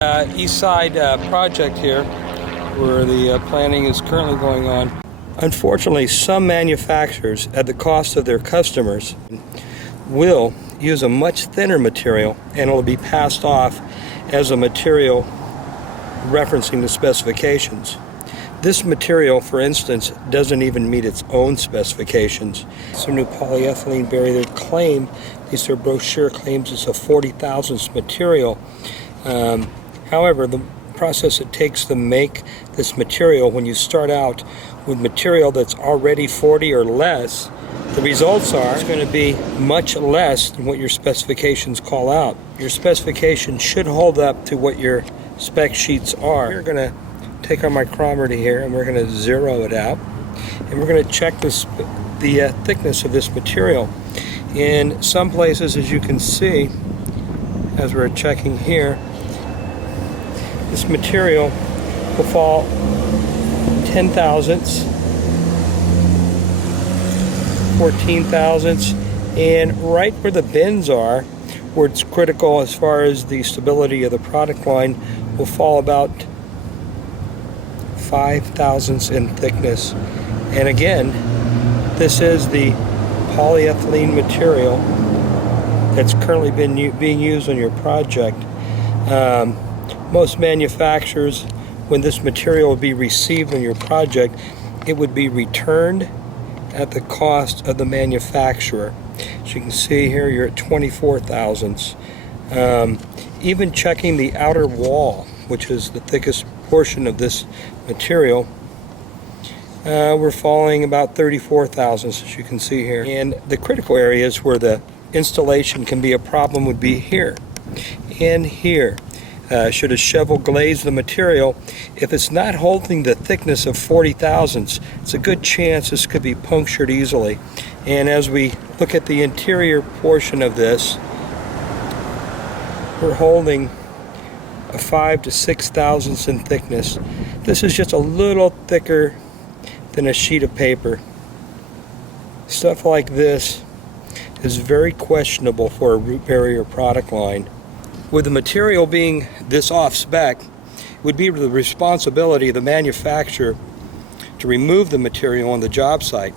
East Side project here where the planning is currently going on. Unfortunately, some manufacturers, at the cost of their customers, will use a much thinner material, and it will be passed off as a material referencing the specifications. This material, for instance, doesn't even meet its own specifications. Some new polyethylene barrier claim, these their brochure claims it's a 40 thousandths material. However, the process it takes to make this material, when you start out with material that's already 40 or less, the results are it's going to be much less than what your specifications call out. Your specification should hold up to what your spec sheets are. We're going to take our micrometer here and we're going to zero it out, and we're going to check the thickness of this material. In some places, as you can see, as we're checking here, this material will fall 10 thousandths, 14 thousandths, and right where the bends are, where it's critical as far as the stability of the product line, will fall about 5 thousandths in thickness. And again, this is the polyethylene material that's currently being used on your project. Most manufacturers, when this material would be received on your project, it would be returned at the cost of the manufacturer. As you can see here, you're at 24 thousandths. Even checking the outer wall, which is the thickest portion of this material, we're falling about 34 thousandths, as you can see here. And the critical areas where the installation can be a problem would be here and here. Should a shovel glaze the material, if it's not holding the thickness of 40 thousandths, it's a good chance this could be punctured easily. And as we look at the interior portion of this, we're holding a 5 to 6 thousandths in thickness. This is just a little thicker than a sheet of paper. Stuff like this is very questionable for a root barrier product line. With the material being this off spec, it would be the responsibility of the manufacturer to remove the material on the job site.